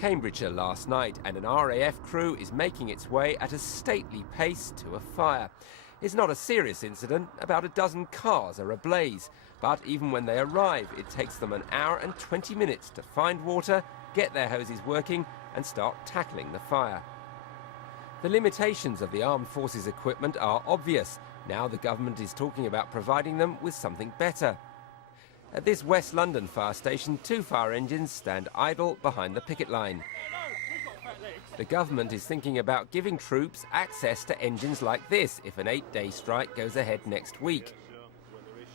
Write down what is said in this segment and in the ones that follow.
Cambridgeshire last night, and an RAF crew is making its way at a stately pace to a fire. It's not a serious incident, about a dozen cars are ablaze, but even when they arrive, it takes them an hour and 20 minutes to find water, get their hoses working and start tackling the fire. The limitations of the armed forces equipment are obvious. Now the government is talking about providing them with something better. At this West London fire station, 2 fire engines stand idle behind the picket line. The government is thinking about giving troops access to engines like this if an 8-day strike goes ahead next week.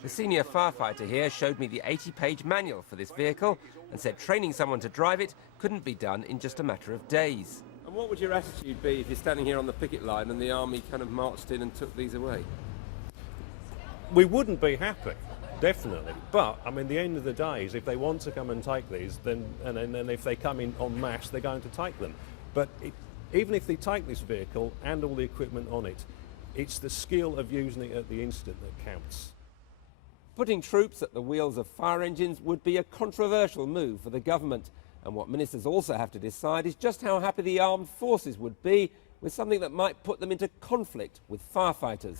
The senior firefighter here showed me the 80-page manual for this vehicle and said training someone to drive it couldn't be done in just a matter of days. And what would your attitude be if you're standing here on the picket line and the army kind of marched in and took these away? We wouldn't be happy. Definitely, but I mean, the end of the day is if they want to come and take these, then if they come in en masse, they're going to take them. But even if they take this vehicle and all the equipment on it, it's the skill of using it at the instant that counts. Putting troops at the wheels of fire engines would be a controversial move for the government. And what ministers also have to decide is just how happy the armed forces would be with something that might put them into conflict with firefighters.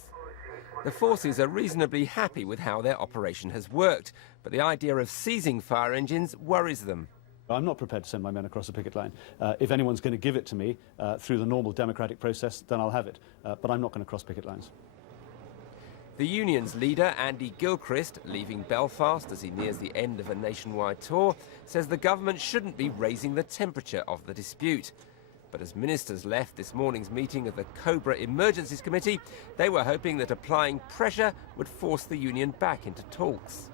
The forces are reasonably happy with how their operation has worked, but the idea of seizing fire engines worries them. I'm not prepared to send my men across the picket line. If anyone's going to give it to me through the normal democratic process, then I'll have it. But I'm not going to cross picket lines. The union's leader, Andy Gilchrist, leaving Belfast as he nears the end of a nationwide tour, says the government shouldn't be raising the temperature of the dispute. But as ministers left this morning's meeting of the Cobra Emergencies Committee, they were hoping that applying pressure would force the union back into talks.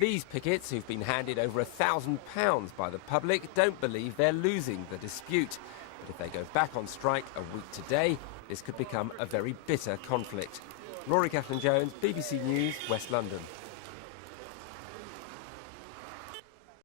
These pickets, who've been handed over £1,000 by the public, don't believe they're losing the dispute. But if they go back on strike a week today, this could become a very bitter conflict. Rory Cellan-Jones, BBC News, West London.